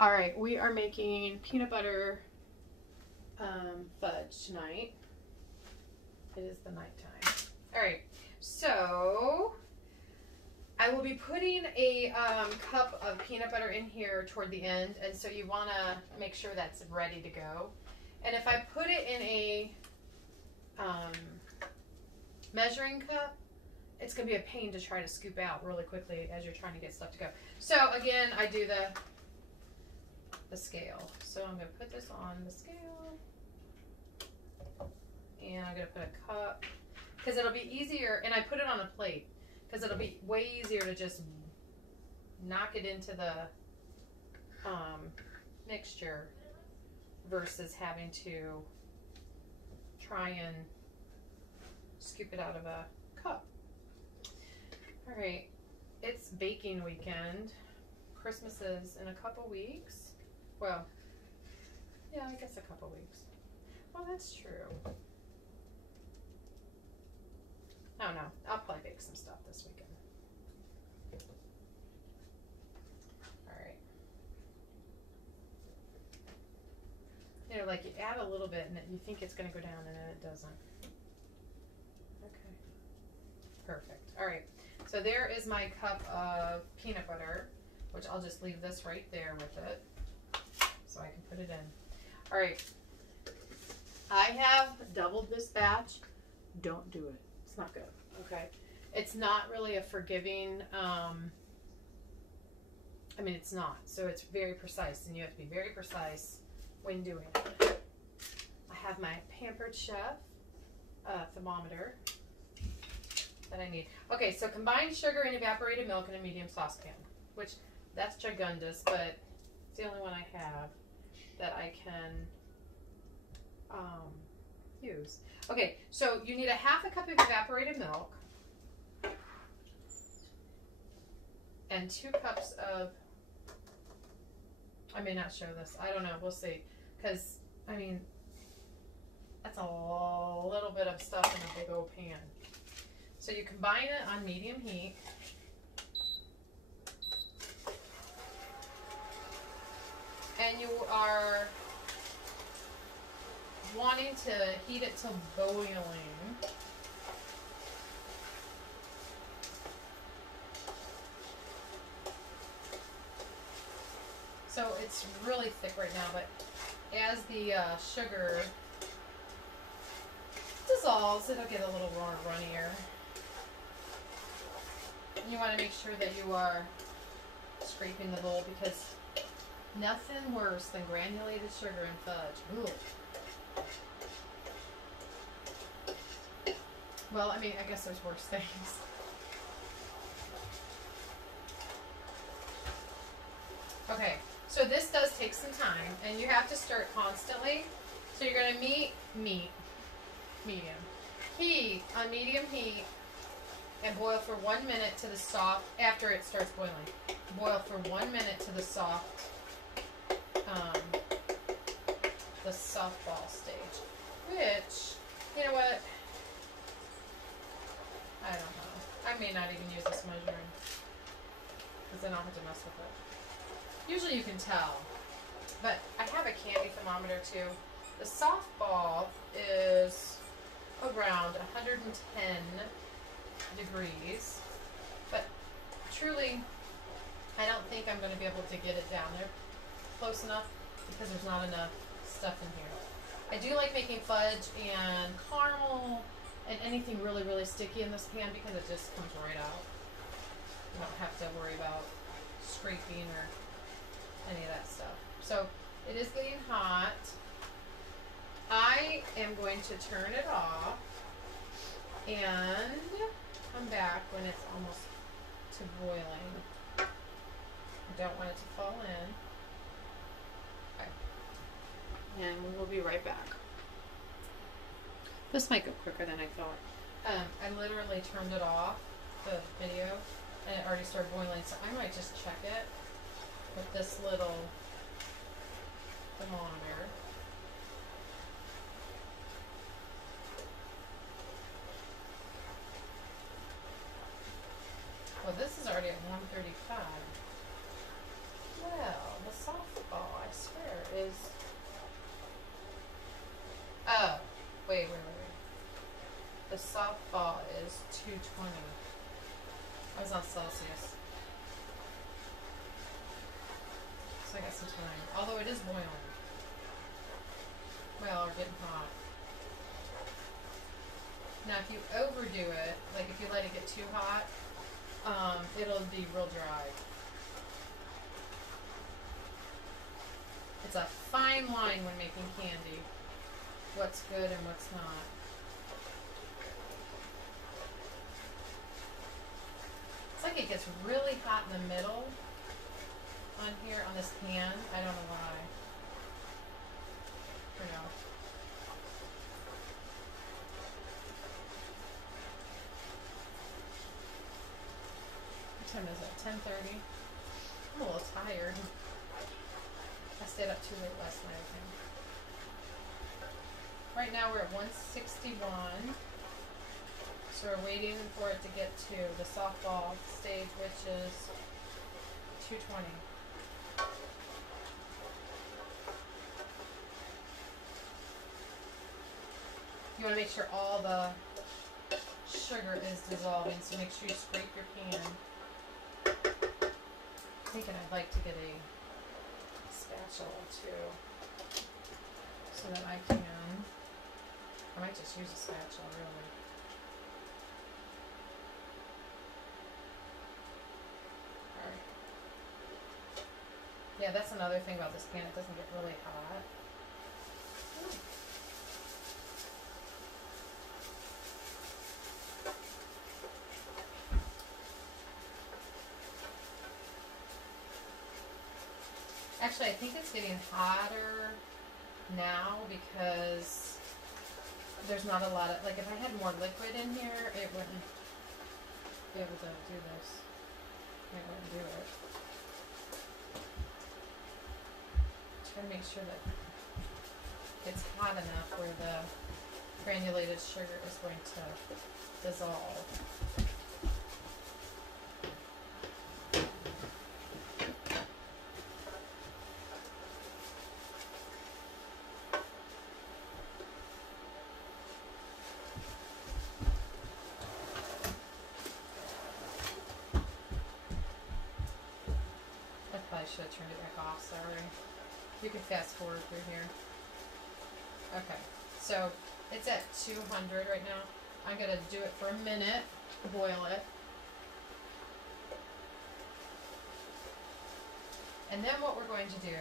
All right, we are making peanut butter fudge tonight. It is the nighttime. All right, so I will be putting a cup of peanut butter in here toward the end, and so you want to make sure that's ready to go. And if I put it in a measuring cup, it's going to be a pain to try to scoop out really quickly as you're trying to get stuff to go. So again, I do the scale. So I'm going to put this on the scale, and I'm going to put a cup, because it'll be easier, and I put it on a plate because it'll be way easier to just knock it into the mixture versus having to try and scoop it out of a cup. All right, it's baking weekend. Christmas is in a couple weeks. Well, yeah, I guess a couple weeks. Well, that's true. Oh no, I'll probably bake some stuff this weekend. All right. You know, like you add a little bit and you think it's going to go down and then it doesn't. Okay. Perfect. All right. So there is my cup of peanut butter, which I'll just leave this right there with it so I can put it in. All right. I have doubled this batch. Don't do it. It's not good. Okay. It's not really a forgiving, I mean, it's not. So it's very precise, and you have to be very precise when doing it. I have my Pampered Chef thermometer that I need. Okay, so combined sugar and evaporated milk in a medium saucepan, which that's gigundous, but it's the only one I have that I can use. Okay, so you need a half a cup of evaporated milk and 2 cups of, I may not show this, I don't know, we'll see, because, I mean, that's a little bit of stuff in a big old pan. So you combine it on medium heat. And you are wanting to heat it till boiling. So it's really thick right now, but as the sugar dissolves, it'll get a little more runnier. You want to make sure that you are scraping the bowl, because nothing worse than granulated sugar and fudge. Ooh. Well, I mean, I guess there's worse things. Okay, so this does take some time, and you have to stir it constantly. So you're going to medium heat on medium heat, and boil for 1 minute to the soft. After it starts boiling, boil for 1 minute to the soft, the softball stage. Which, you know what? I don't know. I may not even use this measuring, because then I'll have to mess with it. Usually you can tell, but I have a candy thermometer too. The softball is around 110 degrees, but truly I don't think I'm going to be able to get it down there close enough, because there's not enough stuff in here. I do like making fudge and caramel and anything really, really sticky in this pan, because it just comes right out. You don't have to worry about scraping or any of that stuff. So it is getting hot. I am going to turn it off and come back when it's almost to boiling. I don't want it to fall in. Okay. And we will be right back. This might go quicker than I thought. I literally turned it off, the video, and it already started boiling, so I might just check it with this little thermometer. Well, this is already at 135. Well, the softball Celsius. So I got some time. Although it is boiling. Well, or getting hot. Now if you overdo it, like if you let it get too hot, it'll be real dry. It's a fine line when making candy. What's good and what's not. It's like it gets really hot in the middle on here on this pan. I don't know why. You know. What time is it? 10:30. I'm a little tired. I stayed up too late last night, I think. Right now we're at 161. So we're waiting for it to get to the softball stage, which is 220. You want to make sure all the sugar is dissolving, so make sure you scrape your pan. I'm thinking I'd like to get a spatula too, so that I might just use a spatula really. Alright. Yeah, that's another thing about this pan, it doesn't get really hot. Actually, I think it's getting hotter now because there's not a lot of, like if I had more liquid in here, it wouldn't be able to do this. It wouldn't do it. Try to make sure that it's hot enough where the granulated sugar is going to dissolve. I should have turned it back off, sorry. You can fast forward through here. Okay, so it's at 200 right now. I'm going to do it for a minute, boil it. And then what we're going to do,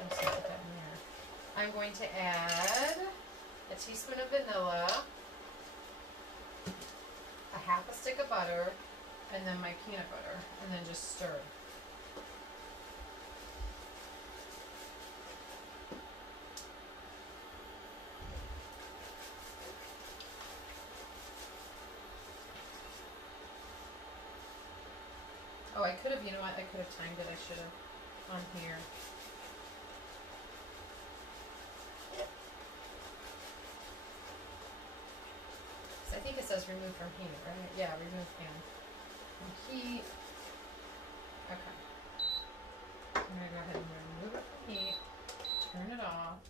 I'm just going to put that in there. I'm going to add a teaspoon of vanilla, a half a stick of butter, and then my peanut butter, and then just stir. Oh, I could have, you know what, I could have timed it, I should have, on here. So I think it says remove from heat, right? Yeah, remove from heat. Okay. I'm going to go ahead and remove it from heat, turn it off,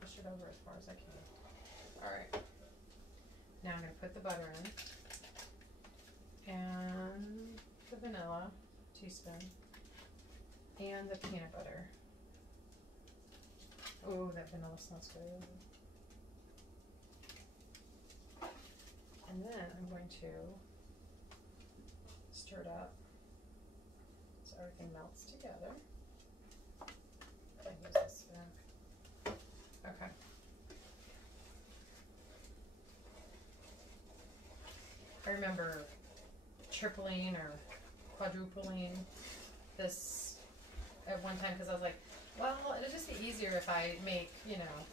push it over as far as I can. Alright. Now I'm going to put the butter in, and the vanilla, teaspoon, and the peanut butter. Oh, that vanilla smells good. And then I'm going to stir it up so everything melts together. Use this back. Okay. I remember tripling or quadrupling this at one time because I was like, well, it'll just be easier if I make,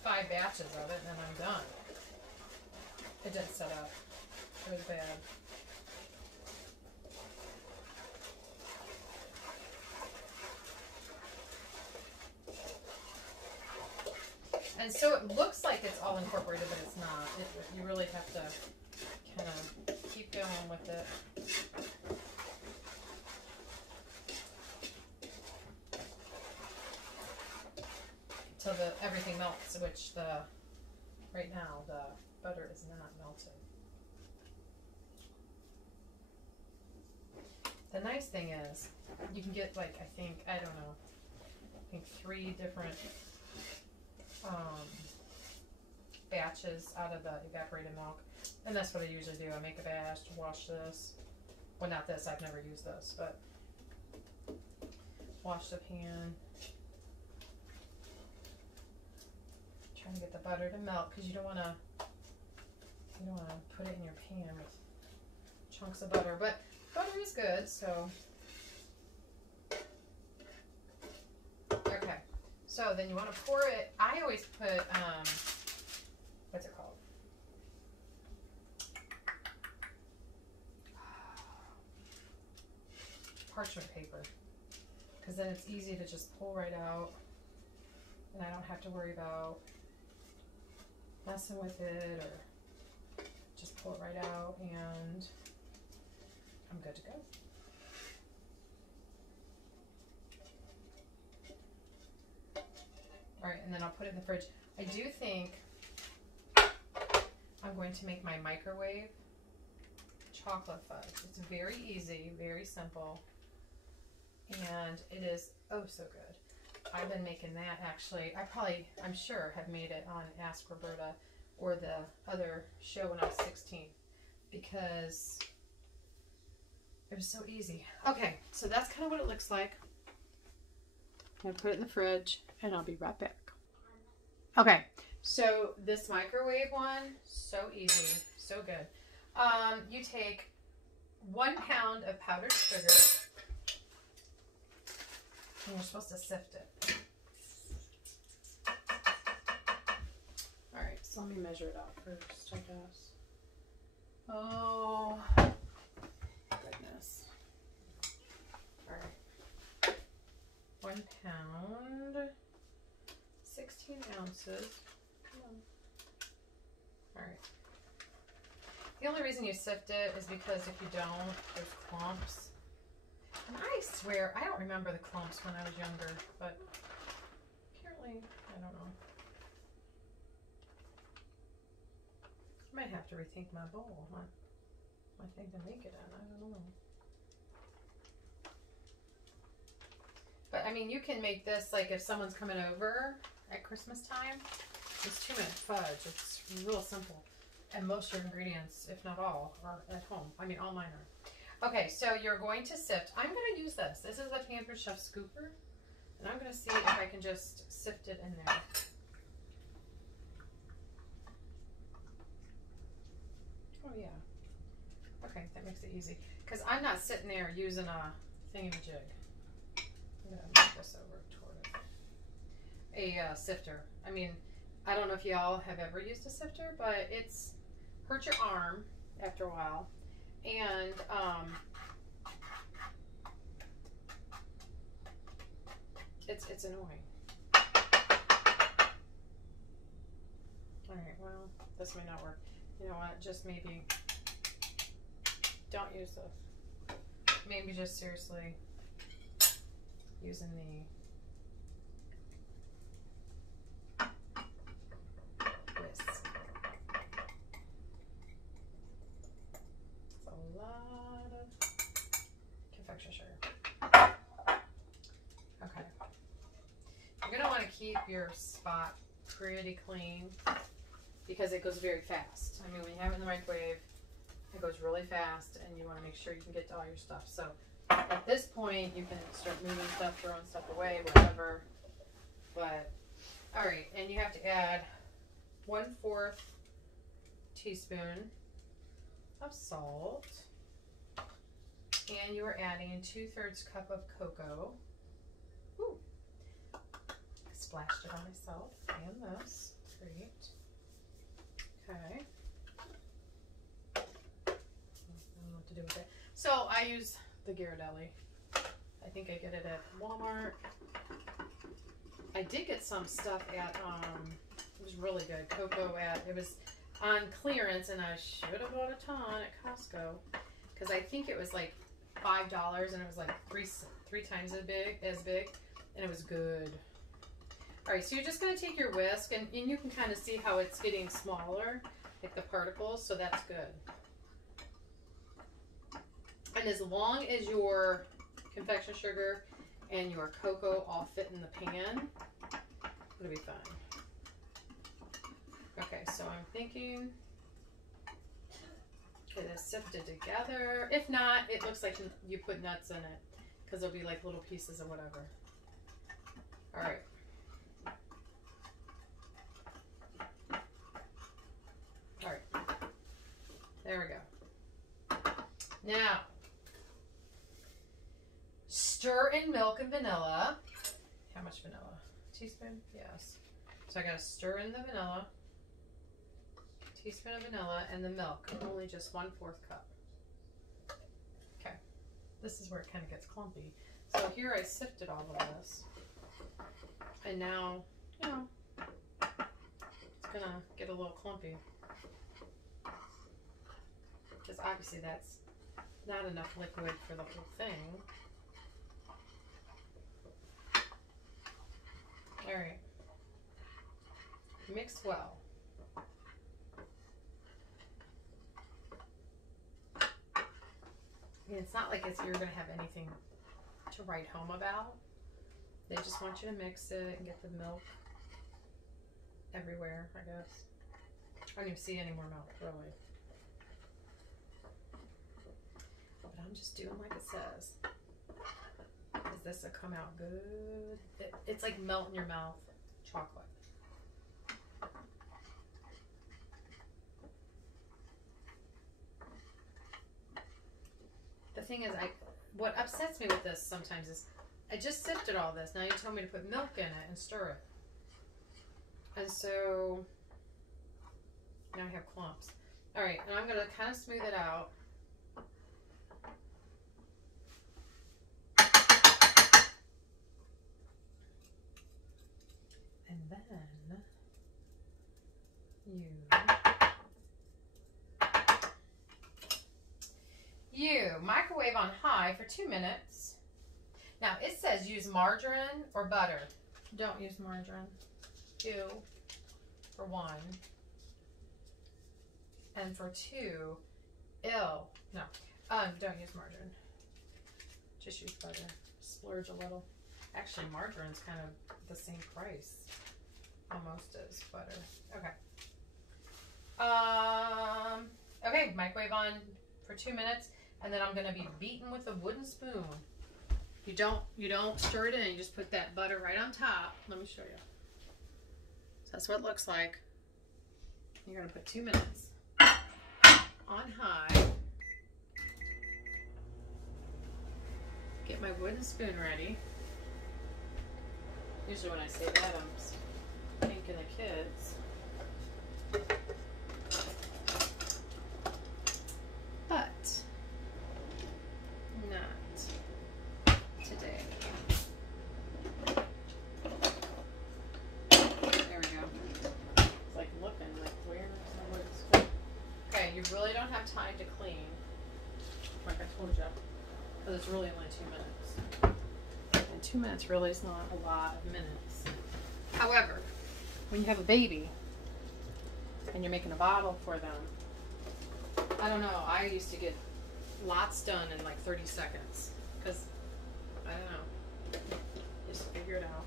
5 batches of it and then I'm done. It didn't set up. It was bad. And so it looks like it's all incorporated, but it's not. You really have to kind of keep going with it. Till everything melts, which right now the butter is not melting. the nice thing is you can get like, I don't know, 3 different batches out of the evaporated milk. And that's what I usually do. I make a batch, wash this. Well, not this, I've never used this, but wash the pan. Trying to get the butter to melt because you don't want to put it in your pan with chunks of butter, but butter is good, so. Okay, so then you want to pour it. I always put, what's it called? Parchment paper, because then it's easy to just pull right out, and I don't have to worry about messing with it, or just pull it right out, and I'm good to go. All right, and then I'll put it in the fridge. I do think I'm going to make my microwave chocolate fudge. It's very easy, very simple, and it is oh so good. I've been making that actually. I'm sure have made it on Ask Roberta or the other show when I was 16 because it was so easy. Okay, so that's kind of what it looks like. I'm gonna put it in the fridge and I'll be right back. Okay, so this microwave one, so easy, so good. You take 1 pound of powdered sugar, and you're supposed to sift it. All right, so let me measure it out first, I guess. Oh, goodness. All right, 1 pound, 16 ounces. Come on. All right. The only reason you sift it is because if you don't, there's clumps. And I swear, I don't remember the clumps when I was younger, but apparently, I don't know. I might have to rethink my bowl, my thing to make it in, I don't know. But I mean, you can make this like if someone's coming over at Christmas time. It's 2-minute fudge. It's real simple. And most of your ingredients, if not all, are at home. I mean, all mine are. Okay, so you're going to sift. I'm going to use this. This is the Pampered Chef scooper. And I'm going to see if I can just sift it in there. Oh, yeah. Okay, that makes it easy. Because I'm not sitting there using a thingamajig. I'm going to move this over toward it. A sifter. I mean, I don't know if y'all have ever used a sifter, but it's hurt your arm after a while. And it's annoying. Alright, well, this may not work. You know what, just maybe don't use this. Maybe just seriously using the keep your spot pretty clean because it goes very fast. I mean, when you have it in the microwave, it goes really fast and you want to make sure you can get to all your stuff. So at this point, you can start moving stuff, throwing stuff away, whatever. But, all right, and you have to add 1/4 teaspoon of salt. And you are adding 2/3 cup of cocoa. Ooh. Splashed it on myself and this. Great. Okay. I don't know what to do with it. So I use the Ghirardelli. I think I get it at Walmart. I did get some stuff at, it was really good. Cocoa it was on clearance and I should have bought a ton at Costco because I think it was like $5 and it was like three times as big and it was good. All right, so you're just going to take your whisk, and you can kind of see how it's getting smaller, like the particles, so that's good. And as long as your confection sugar and your cocoa all fit in the pan, it'll be fine. Okay, so I'm thinking it is sifted together. If not, it looks like you put nuts in it because there'll be like little pieces of whatever. All right. All right. There we go. Now, stir in milk and vanilla. How much vanilla? Teaspoon? Yes. So I gotta stir in the vanilla. Teaspoon of vanilla and the milk. Only just 1/4 cup. Okay. This is where it kind of gets clumpy. So here I sifted all of this. And now, you know, it's gonna get a little clumpy. Because obviously that's not enough liquid for the whole thing. All right. Mix well. I mean, it's not like you're going to have anything to write home about. They just want you to mix it and get the milk everywhere, I guess. I don't even see any more milk, really. But I'm just doing like it says. Is this will come out good? It's like melt in your mouth chocolate. The thing is, what upsets me with this sometimes is I just sifted all this. Now you told me to put milk in it and stir it. And so now I have clumps. All right, and I'm going to kind of smooth it out. And then you microwave on high for 2 minutes. Now it says use margarine or butter. Don't use margarine. Ew. For 1. And for 2, ill. No. Don't use margarine. Just use butter. Splurge a little. Actually, margarine's kind of the same price. Almost as butter. Okay. Okay, microwave on for 2 minutes. And then I'm going to be beaten with a wooden spoon. You don't stir it in. You just put that butter right on top. Let me show you. So that's what it looks like. You're going to put 2 minutes on high. Get my wooden spoon ready. Usually when I say that, I'm thinking of kids. But not today. There we go. It's like looking like where's the wooden spoon? Okay, you really don't have time to clean, like I told you, because it's really only 2 minutes. And 2 minutes really is not a lot of minutes. However, when you have a baby and you're making a bottle for them, I don't know, I used to get lots done in like 30 seconds because, I don't know, just figure it out.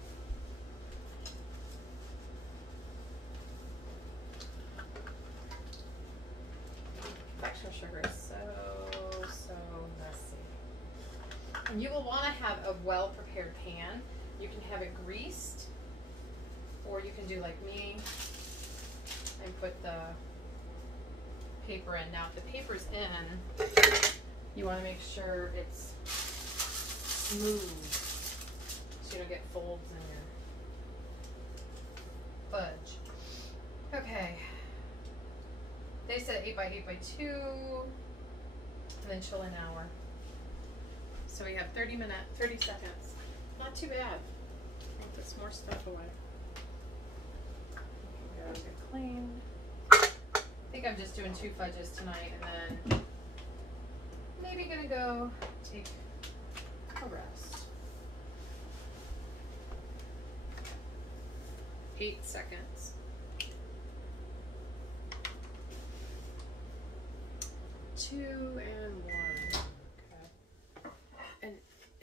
Confection sugar is so messy. And you will want to have a well-prepared pan. You can have it greased, or you can do like me and put the paper in. Now, if the paper's in, you want to make sure it's smooth so you don't get folds in your fudge. Okay. They said 8 by 8 by 2, and then chill an hour. So we have 30 seconds. Not too bad. I'll put some more stuff away. Go get clean. I think I'm just doing 2 fudges tonight, and then maybe gonna go take a rest. 8 seconds. 2 and 1. Okay.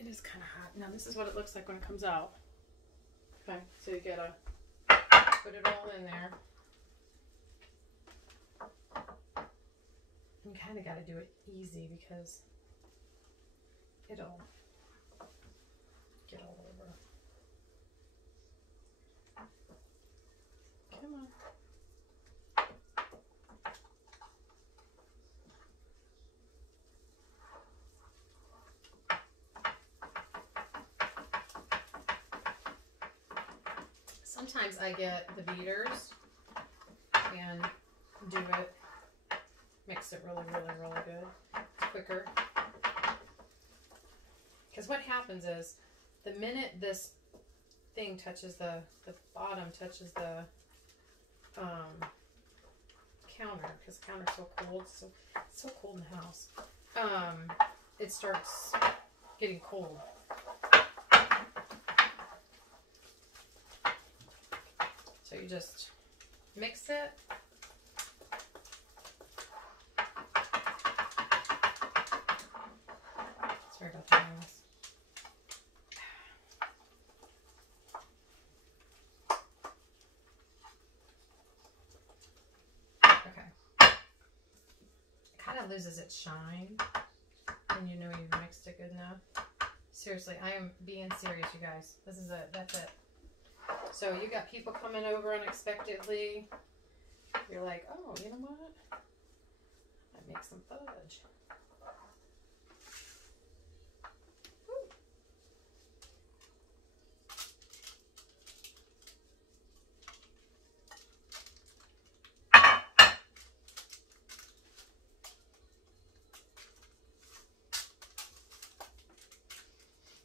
It is kind of hot. Now this is what it looks like when it comes out. Okay, so you gotta put it all in there. You kind of got to do it easy because it'll get all over. Come on. Sometimes I get the beaters and do it, mix it really, really, really good. It's quicker. Because what happens is, the minute this thing touches the bottom touches the counter, because the counter's so cold, so it's so cold in the house, it starts getting cold. So you just mix it. Sorry about the noise. Okay. It kind of loses its shine when you know you've mixed it good enough. Seriously, I am being serious, you guys. This is it. That's it. So you got people coming over unexpectedly. You're like, oh, you know what? I make some fudge. Woo.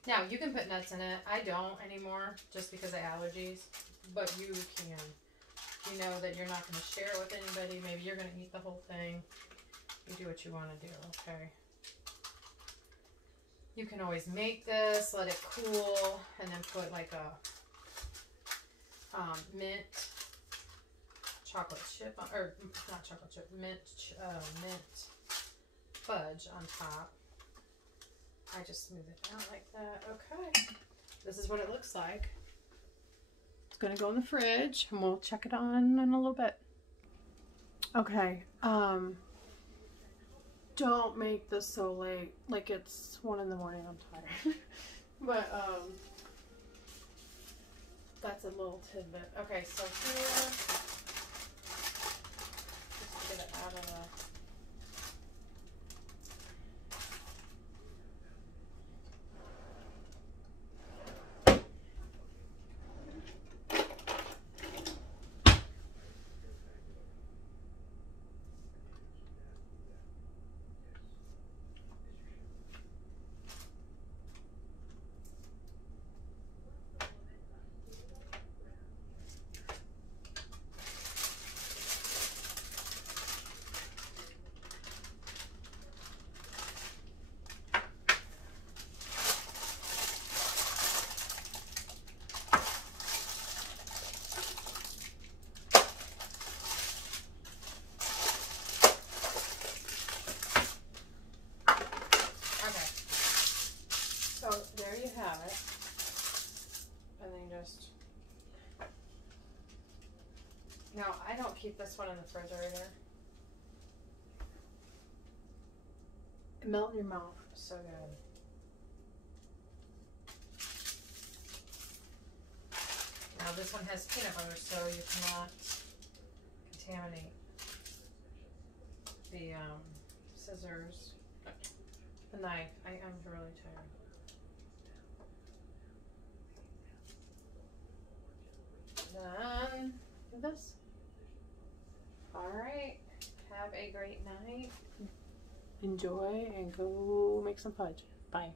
Now, you can put nuts in it. I don't anymore just because of allergies, but you can. You know that you're not going to share it with anybody. Maybe you're going to eat the whole thing. You do what you want to do, okay? You can always make this, let it cool, and then put like a mint chocolate chip, or not chocolate chip, mint fudge on top. I just smooth it out like that. Okay. This is what it looks like. It's going to go in the fridge and we'll check it on in a little bit. Okay. Don't make this so late. Like it's 1 in the morning. I'm tired. But that's a little tidbit. Okay, so here, just get it out of the there you have it. And then just... Now, I don't keep this one in the refrigerator. It melts in your mouth. So good. Now, this one has peanut butter, so you cannot contaminate the scissors. The knife. I'm really tired. Done with this. Alright. Have a great night. Enjoy and go make some fudge. Bye.